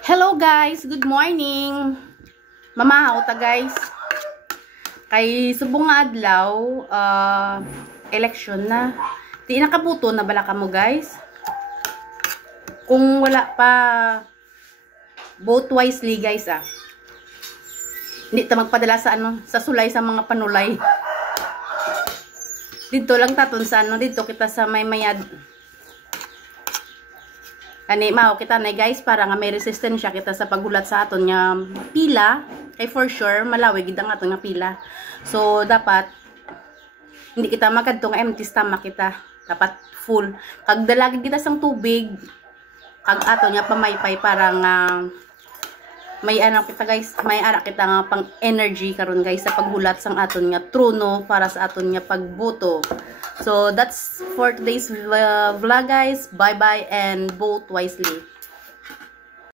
Hello guys, good morning. Mamahaw ta guys. Kay subong nga adlaw, election na. Di nakabuto na bala ka mo guys. Kung wala pa, vote wisely guys ah. Hindi ta magpadala sa sa sulay sa mga panulay. Dito lang taton sa dito kita sa may mayad. Kani mao kita na guys para nga may resistensya kita sa paghulat sa aton nga pila kay for sure malawig gid ang aton nga pila. So dapat hindi kita makadto nga empty stomach kita, dapat full. Kag dalagid kita sang tubig kag aton nga pamaypay para nga may kita guys, may ara kita nga pang energy karon guys sa paghulat sang aton nga trono para sa aton nga pagboto. So that's for today's vlog guys. Bye bye and vote wisely.